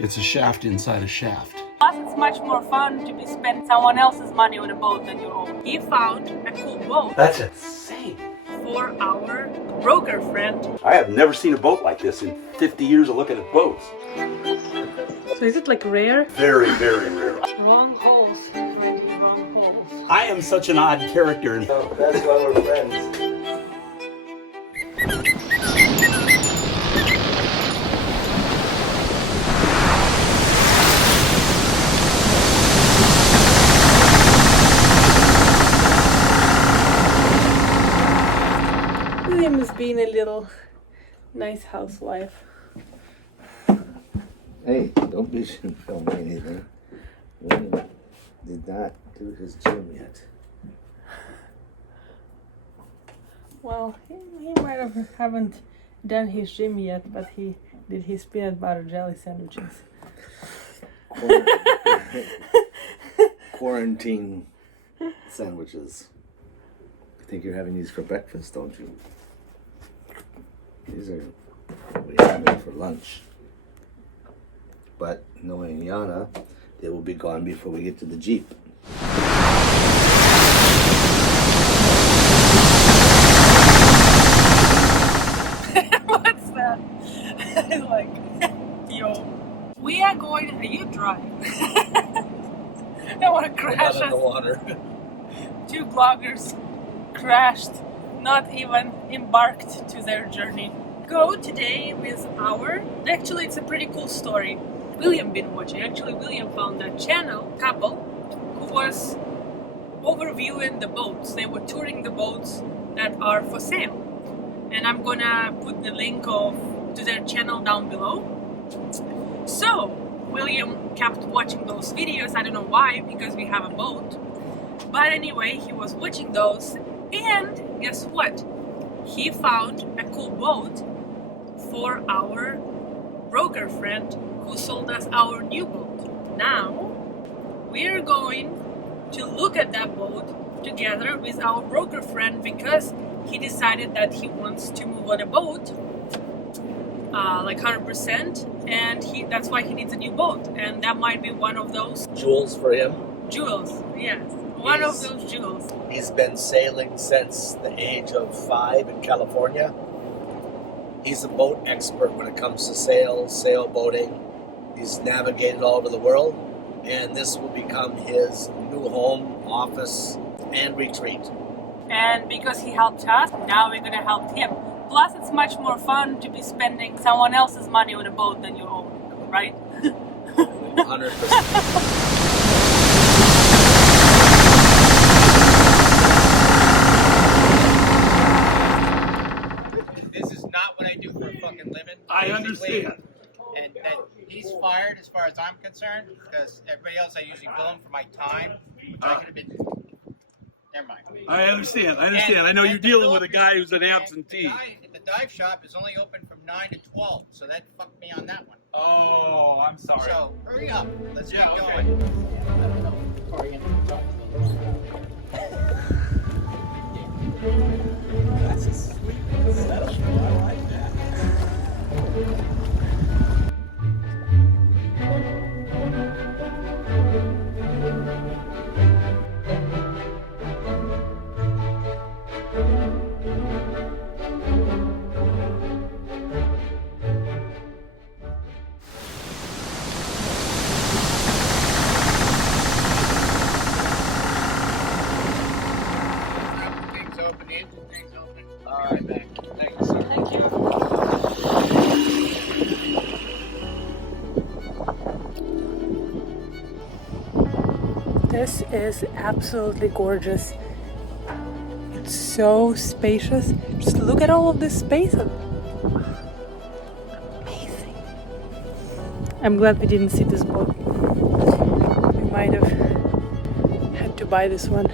It's a shaft inside a shaft. Plus, it's much more fun to be spending someone else's money on a boat than your own. He found a cool boat. That's insane. For our broker friend. I have never seen a boat like this in 50 years of looking at boats. So is it like rare? Very, very rare. Wrong holes. Wrong holes. I am such an odd character. Oh, that's why we're friends. William is being a little nice housewife. Hey, don't be filming anything. William did not do his gym yet. Well, he might haven't done his gym yet, but he did his peanut butter jelly sandwiches. Quarantine sandwiches. I think you're having these for breakfast, don't you? These are what we have for lunch. But knowing Yana, they will be gone before we get to the Jeep. What's that? Like, yo. We are going. You drive. I want to crash us. In the water. Two bloggers crashed, not even embarked to their journey. Go today with our. Actually, it's a pretty cool story. William been watching. Actually, William found a channel couple who was overviewing the boats. They were touring the boats that are for sale, and I'm gonna put the link to their channel down below. So William kept watching those videos. I don't know why, because we have a boat. But anyway, he was watching those, and guess what? He found a cool boat for our broker friend who sold us our new boat. Now, we're going to look at that boat together with our broker friend because he decided that he wants to move on a boat, like 100%, and that's why he needs a new boat. And that might be one of those jewels for him. jewels, yes. One of those jewels. He's been sailing since the age of 5 in California. He's a boat expert when it comes to sailboating. He's navigated all over the world, and this will become his new home, office, and retreat. And because he helped us, now we're gonna help him. Plus, it's much more fun to be spending someone else's money on a boat than your own, right? 100%. I understand. And that he's fired as far as I'm concerned, because everybody else I usually bill him for my time, which I could have been. Never mind. I understand. I know you're dealing with a guy who's an absentee. The guy at the dive shop is only open from 9 to 12, so that fucked me on that one. Oh, I'm sorry. So hurry up. Let's get okay. going. I don't know. Probably gonna talk to them. That's a sweet setup. I like that. Things open, the engine thing's open. All right, back. Thank you, sir. Thank you. This is absolutely gorgeous. It's so spacious. Just look at all of this space. Amazing. I'm glad we didn't see this boat. We might have had to buy this one.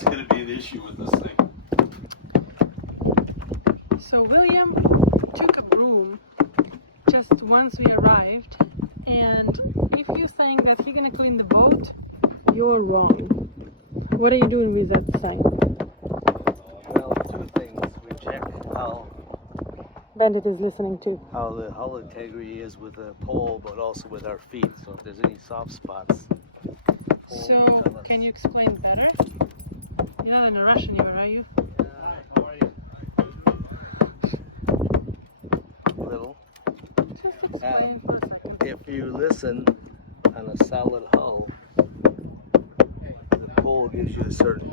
that's going to be an issue with this thing. So William took a broom just once we arrived, and if you think that he's gonna clean the boat, you're wrong. What are you doing with that sign? Well, two things. We check how Bandit is listening too. how the hull integrity is with the pole, but also with our feet. So if there's any soft spots. So, can you explain better? You're not in a rush anywhere, are you? Little. Just explain. If you listen on a solid hull, the pole gives you a certain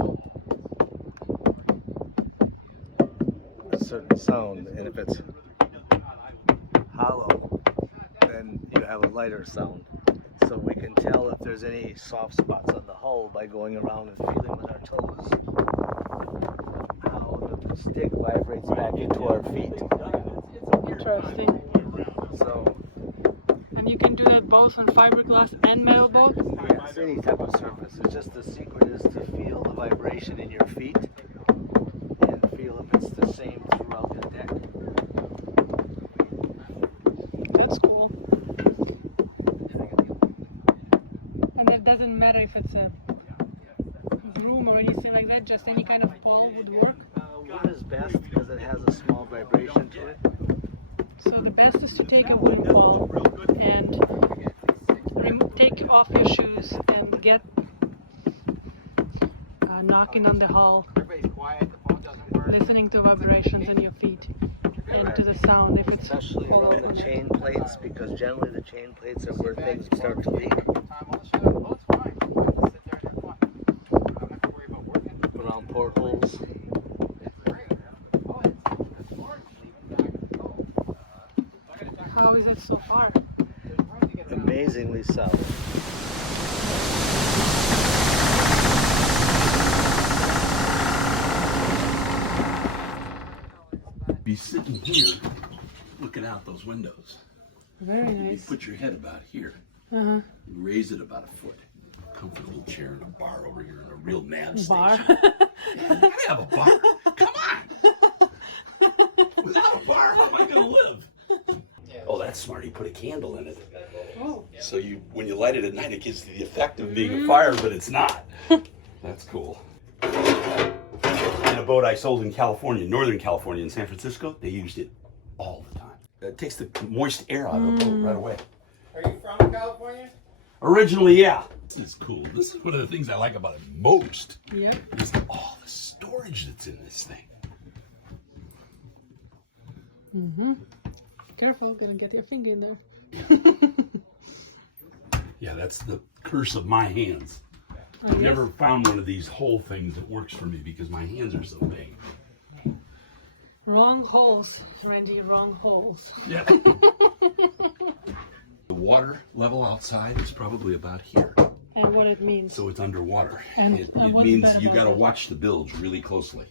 sound, and if it's hollow, then you have a lighter sound. So we can tell if there's any soft spots on the hull by going around and feeling with our toes how the stick vibrates back into our feet. Interesting. So And you can do that both on fiberglass and metal boat? yes, any type of surface. It's just the secret is to feel the vibration in your feet and feel if it's the same throughout the deck. That's cool. And it doesn't matter if it's a broom or anything like that, just any kind of pole would work. Wood is best because it has a small vibration to it. So the best is to take a broom pole and take off your shoes and get knocking on the hull, Everybody's quiet. The phone doesn't work. listening to vibrations in your feet and to the sound if it's Especially full around open. the chain plates, because generally the chain plates are where things start to leak. Time on the show. Oh, it's fine. Sit there and have fun. I don't have to worry about working. Around portholes. It's great. Oh, it's largely back and forth. How is it so far? Amazingly solid. Be sitting here, looking out those windows. Very You nice. put your head about here. Uh-huh. You raise it about a foot. Comfortable chair and a bar over here in a real nav Bar. station. I have a bar. Come on. Without a bar, how am I going to live? Oh, that's smart. He put a candle in it. Oh. So when you light it at night, it gives you the effect of being a fire, but it's not. That's cool. In a boat I sold in California, Northern California, in San Francisco, they used it all the time. It takes the moist air out of the boat right away. Are you from California? Originally, yeah. This is cool. This is one of the things I like about it most. Yeah. Is all the storage that's in this thing. Mm-hmm. Careful, gonna get your finger in there. Yeah, that's the curse of my hands. I've never found one of these whole things that works for me because my hands are so big. Wrong holes, Randy, wrong holes. Yeah. The water level outside is probably about here. And what it means. So it's underwater. And It what's means that you about got to it? watch the bilge really closely.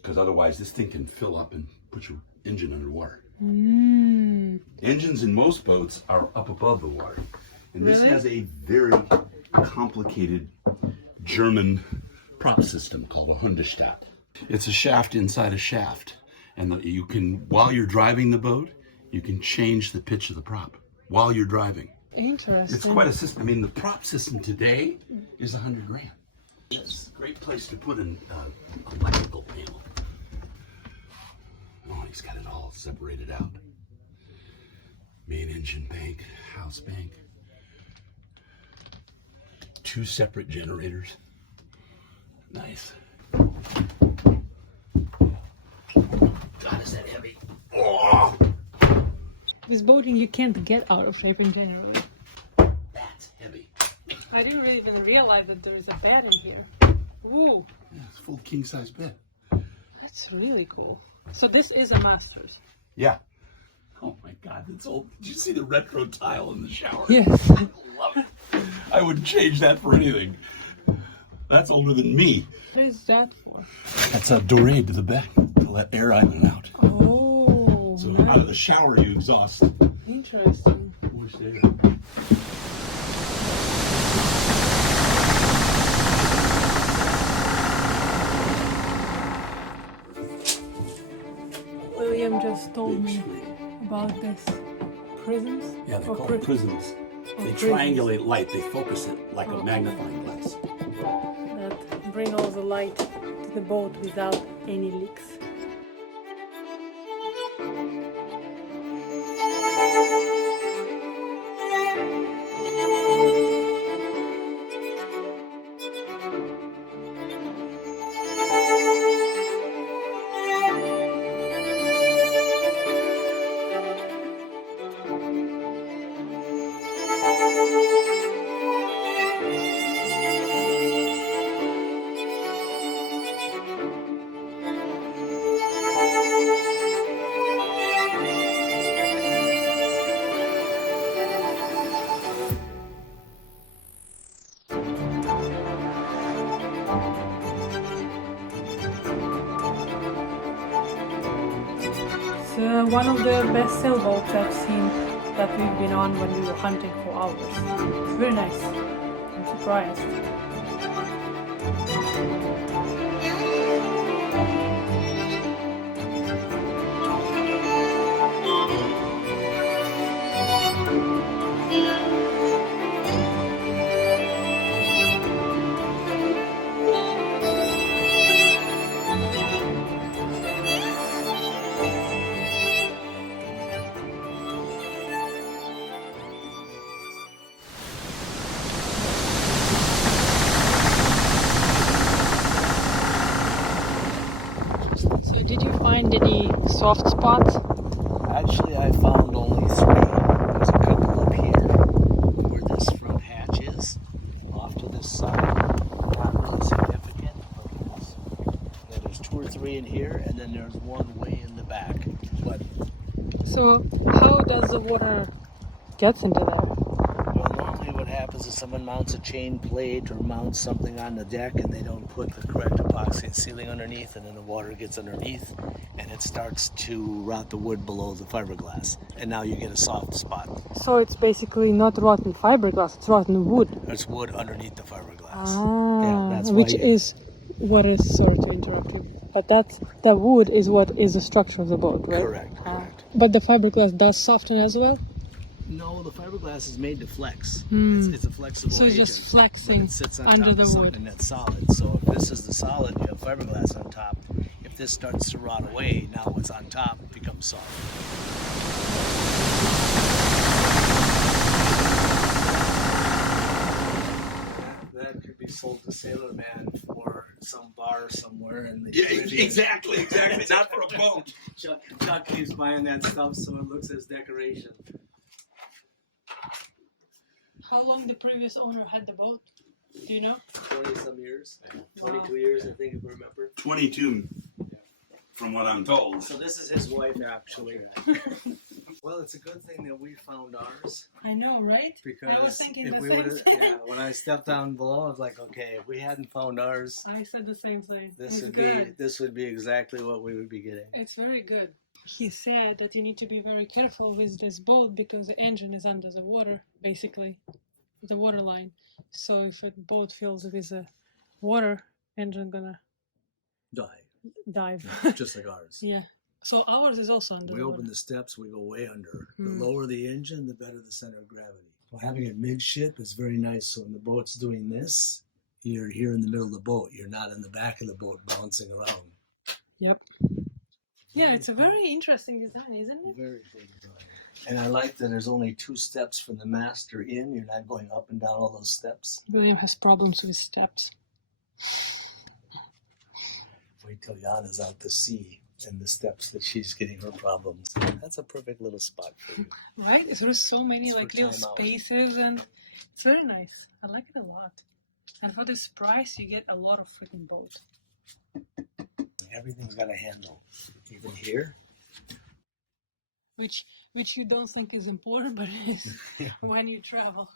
Because otherwise this thing can fill up and put your engine underwater. Mm. Engines in most boats are up above the water. And this Really? has a very complicated German prop system called a Hundestadt. It's a shaft inside a shaft. And you can, while you're driving the boat, you can change the pitch of the prop while you're driving. Interesting. It's quite a system. I mean, the prop system today is $100 grand. It's a great place to put an electrical panel. Oh, he's got it all separated out. Main engine bank, house bank. 2 separate generators. Nice. God, is that heavy? Oh, This boating you can't get out of shape in general. that's heavy. I didn't really even realize that there is a bed in here. Ooh, Yeah, it's a full king-size bed. that's really cool. So this is a master's. Yeah. Oh my God, that's old. Did you see the retro tile in the shower? Yes. I love it. I wouldn't change that for anything. That's older than me. What is that for? That's a dorade to the back to let air in and out. Oh, So nice. out of the shower, you exhaust Interesting. moist air. told me Extreme. about this prisms. Yeah, they're Or called pri- prisms. or They prisms triangulate light. They focus it like a magnifying glass. that bring all the light to the boat without any leaks. It's one of the best sailboats I've seen that we've been on when we were hunting for hours. It's very nice. I'm surprised. So did you find any soft spots? Actually, I found only 3. There's a couple up here where this front hatch is, off to this side. Not really significant, but there's 2 or 3 in here, and then there's one way in the back. But So how does the water get into there? well, normally what happens is someone mounts a chain plate or mounts something on the deck, and they don't put the correct epoxy sealing underneath, and then the water gets underneath, and it starts to rot the wood below the fiberglass, and now you get a soft spot. So it's basically not rotten fiberglass, it's rotten wood. There's wood underneath the fiberglass. Ah, why which you- is what is, sorry to interrupt you, but that wood is what is the structure of the boat, right? Correct, correct. But the fiberglass does soften as well? No, the fiberglass is made to flex. Hmm. It's a flexible So it's agent. just flexing but it sits on under top the of wood. something that's solid. So if this is the solid, you have fiberglass on top. If this starts to rot away, now what's on top becomes soft. That could be sold to Sailorman for some bar somewhere in the exactly. Not for a boat. Chuck keeps buying that stuff so it looks as decoration. How long the previous owner had the boat? Do you know? 20 some years. 22 years, I think, if I remember. 22, from what I'm told. So this is his wife, actually. Well, it's a good thing that we found ours, I know, right? because I was thinking if the we same would've- thing. yeah, when I stepped down below, I was like, okay, if we hadn't found ours, I said the same thing. this It's would good. be this would be exactly what we would be getting. It's very good. He said that you need to be very careful with this boat because the engine is under the water, basically, the water line. So if a boat fills with the water, engine gonna dive. Just like ours. Yeah. So ours is also under We the open water. the steps, we go way under. The Hmm. lower the engine, the better the center of gravity. Well, having it midship is very nice. So when the boat's doing this, you're here in the middle of the boat. You're not in the back of the boat bouncing around. Yep. Yeah, it's a very interesting design, isn't it? Very cool design. And I like that there's only 2 steps from the master in. You're not going up and down all those steps. William has problems with steps. Wait till Yana's out to sea and the steps that she's getting her problems. That's a perfect little spot for you. Right? There's so many It's for like little time out. spaces and it's very nice. I like it a lot. And for this price, you get a lot of freaking boat. Everything's got a handle. Even here. Which you don't think is important, but it is when you travel.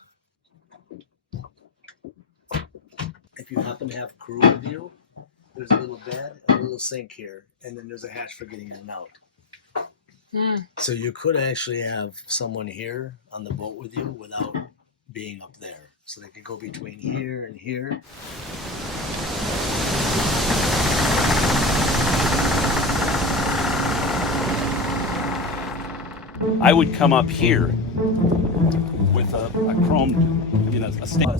If you happen to have crew with you, there's a little bed, a little sink here, and then there's a hatch for getting in and out. Mm. So you could actually have someone here on the boat with you without being up there. So they could go between here and here. I would come up here with a chromed, you know, a sailor.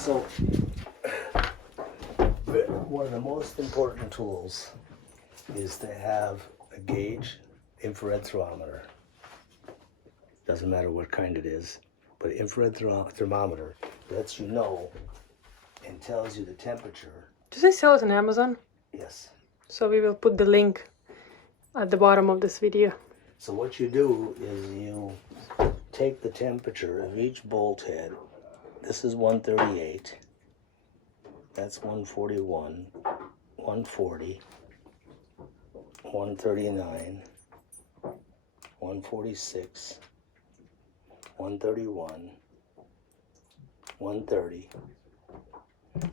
So, one of the most important tools is to have a gauge, infrared thermometer. Doesn't matter what kind it is, but infrared thermometer lets you know and tells you the temperature. Do they sell it on Amazon? Yes. So we will put the link at the bottom of this video. So what you do is you take the temperature of each bolt head. This is 138. That's 141, 140, 139, 146, 131, 130,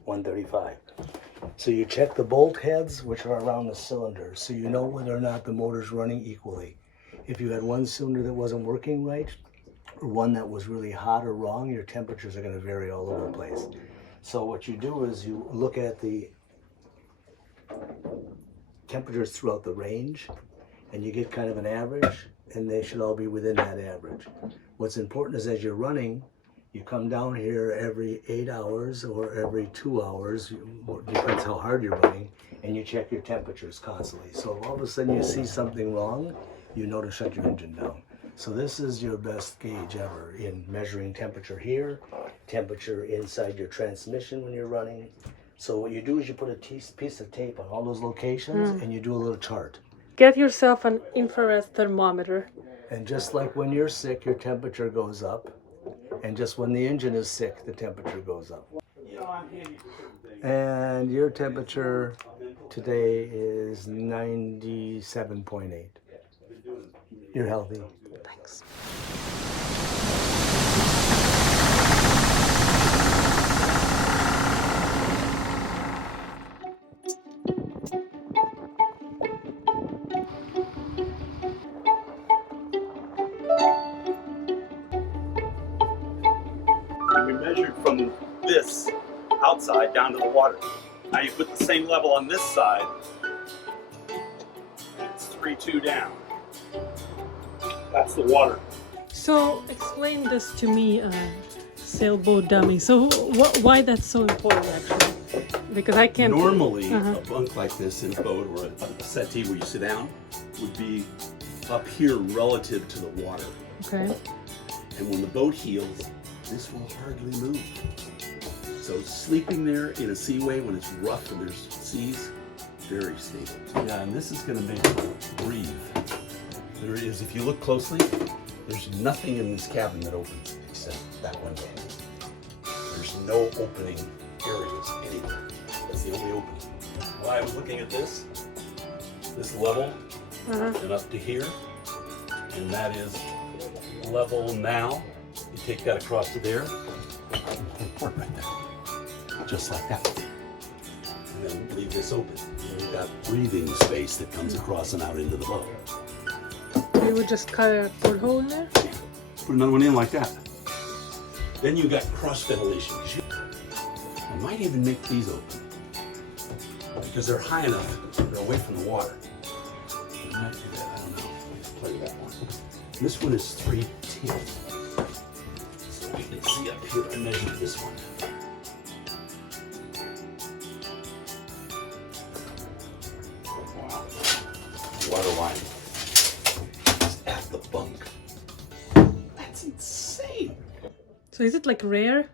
135. So you check the bolt heads, which are around the cylinder, so you know whether or not the motor's running equally. If you had one cylinder that wasn't working right, or one that was really hot or wrong, your temperatures are going to vary all over the place. So what you do is you look at the temperatures throughout the range, and you get kind of an average, and they should all be within that average. What's important is as you're running, you come down here every 8 hours or every 2 hours, depends how hard you're running, and you check your temperatures constantly. So if all of a sudden you see something wrong, you know to shut your engine down. So this is your best gauge ever in measuring temperature here, temperature inside your transmission when you're running. So what you do is you put a piece of tape on all those locations and you do a little chart. Get yourself an infrared thermometer. And just like when you're sick, your temperature goes up. And just when the engine is sick, the temperature goes up. And your temperature today is 97.8. You're healthy. Thanks. We measured from this outside down to the water. Now you put the same level on this side, and it's 3.2 down. That's the water. So explain this to me, sailboat dummy. So why that's so important actually? Because I can't... Normally, a bunk like this in a boat or a settee where you sit down would be up here relative to the water. Okay. And when the boat heels, this will hardly move. So sleeping there in a seaway when it's rough and there's seas, very stable. Yeah, and this is going to make it breathe. There is, if you look closely, there's nothing in this cabin that opens except that one door. There's no opening areas anywhere. That's the only opening. When I was looking at this level, and up to here, and that is level now. You take that across to there, you put a port right there, just like that. And then leave this open. You've got breathing space that comes across and out into the boat. You would just cut a porthole in there? Put another one in like that. Then you got cross ventilation. I might even make these open because they're high enough. They're away from the water. I might do that. I don't know. Let's play with that one. This one is 310. So we can see up here. I measured this one. Wow. Water line. At the bunk. That's insane. So is it like rare?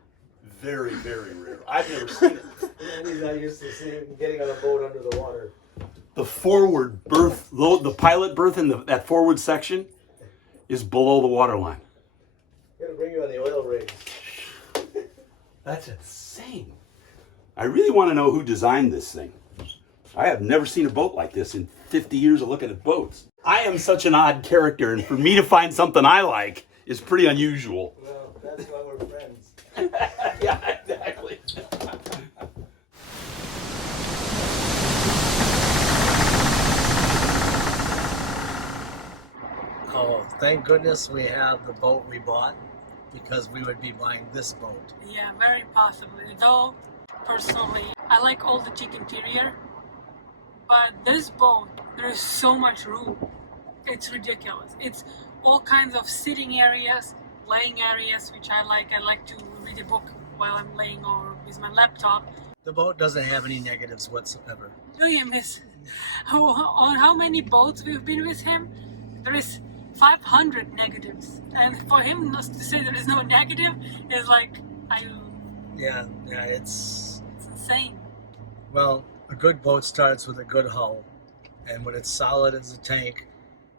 Very, very rare. I've never seen it. Randy's not used to seeing getting on a boat under the water. The forward berth, the pilot berth in that forward section is below the water line. gonna bring you on the oil rigs. That's insane. I really want to know who designed this thing. I have never seen a boat like this in 50 years of looking at boats. I am such an odd character, and for me to find something I like is pretty unusual. Well, that's why we're friends. Yeah, exactly. Oh, thank goodness we have the boat we bought, because we would be buying this boat. Yeah, very possibly. Though, personally, I like all the teak interior, but this boat, there is so much room. It's ridiculous. It's all kinds of sitting areas, laying areas, which I like. I like to read a book while I'm laying or with my laptop. The boat doesn't have any negatives whatsoever. William is, on how many boats we've been with him, there is 500 negatives. And for him not to say there is no negative is like, Yeah, it's insane. well, a good boat starts with a good hull, and when it's solid as a tank,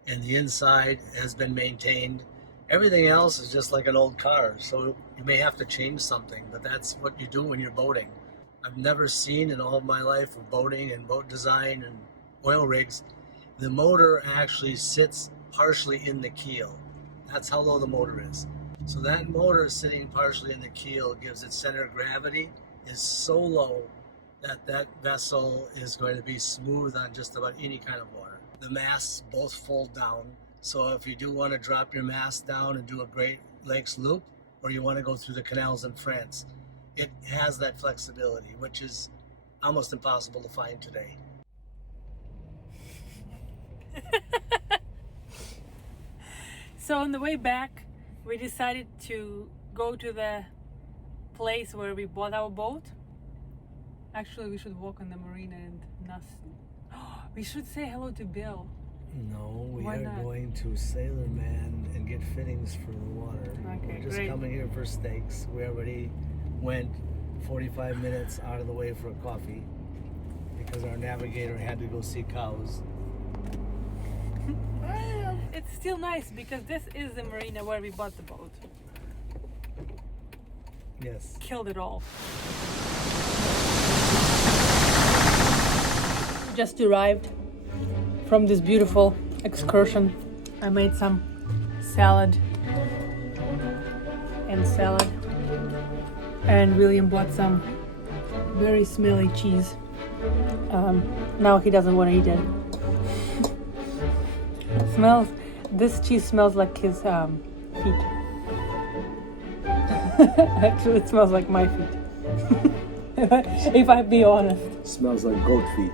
and the inside has been maintained, everything else is just like an old car. So you may have to change something, but that's what you do when you're boating. I've never seen in all of my life of boating and boat design and oil rigs, the motor actually sits partially in the keel. That's how low the motor is. So that motor sitting partially in the keel gives its center of gravity is so low that that vessel is going to be smooth on just about any kind of water. The masts both fold down, so if you do want to drop your mast down and do a Great Lakes loop, or you want to go through the canals in France, it has that flexibility, which is almost impossible to find today. So on the way back, we decided to go to the place where we bought our boat. Actually, we should walk on the marina and not. We should say hello to Bill. No, we Why are not? going to Sailor Man and get fittings for the water. Okay, We're just great. coming here for steaks. We already went 45 minutes out of the way for a coffee because our navigator had to go see cows. It's still nice because this is the marina where we bought the boat. Yes. Killed it all. Just arrived from this beautiful excursion. I made some salad and William bought some very smelly cheese. Now he doesn't want to eat it. This cheese smells like his feet. Actually, it smells like my feet. If I be honest. Smells like goat feet.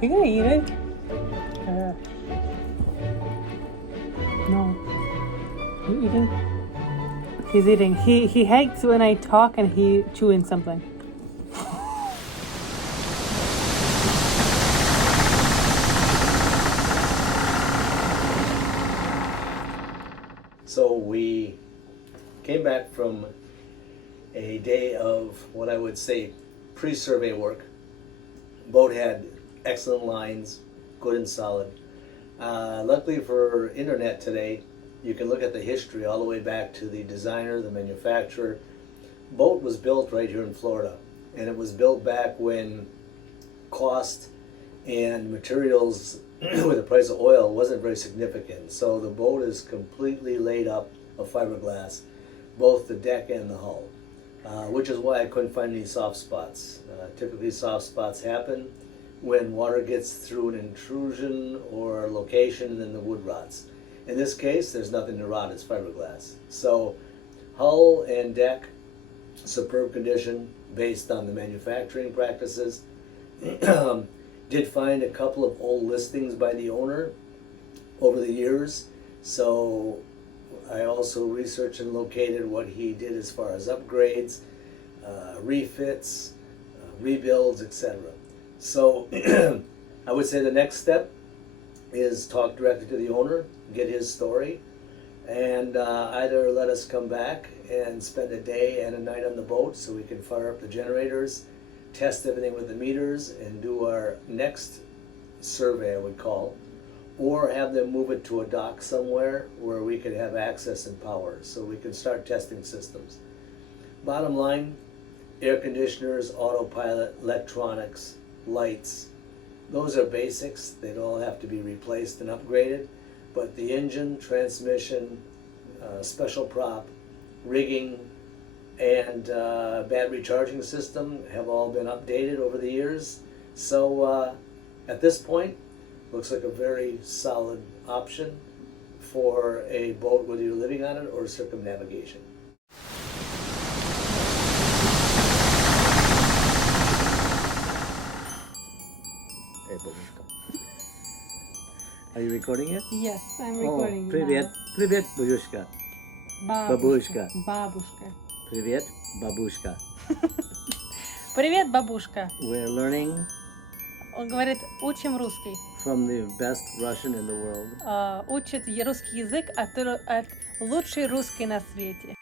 You gonna eat it? No. You eating? He's eating. He hates when I talk and he chewing something. So we came back from a day of what I would say pre-survey work. Boat had excellent lines, good and solid. Luckily for internet today, you can look at the history all the way back to the designer, the manufacturer. Boat was built right here in Florida, and it was built back when cost and materials with the price of oil wasn't very significant. So the boat is completely laid up of fiberglass, both the deck and the hull, which is why I couldn't find any soft spots. Typically soft spots happen when water gets through an intrusion or location and then the wood rots. In this case, there's nothing to rot, it's fiberglass. So hull and deck, superb condition based on the manufacturing practices. Did find a couple of old listings by the owner over the years, so I also researched and located what he did as far as upgrades, refits, rebuilds, etc. So I would say the next step is talk directly to the owner, get his story, and either let us come back and spend a day and a night on the boat so we can fire up the generators, test everything with the meters, and do our next survey, I would call. or have them move it to a dock somewhere where we could have access and power so we can start testing systems. Bottom line, air conditioners, autopilot, electronics, lights, those are basics. They'd all have to be replaced and upgraded, but the engine, transmission, special prop, rigging, and battery charging system have all been updated over the years. So at this point, looks like a very solid option for a boat, whether you're living on it or circumnavigation. Hey, Babushka. Are you recording it? Yes, I'm Oh, recording. привет. Привет, Babushka. Бабушка. Бабушка. Бабушка. Привет, Babushka. Привет, бабушка. We're learning Он говорит, учим русский. from the best Russian in the world. Учит русский язык от лучшей русской на свете.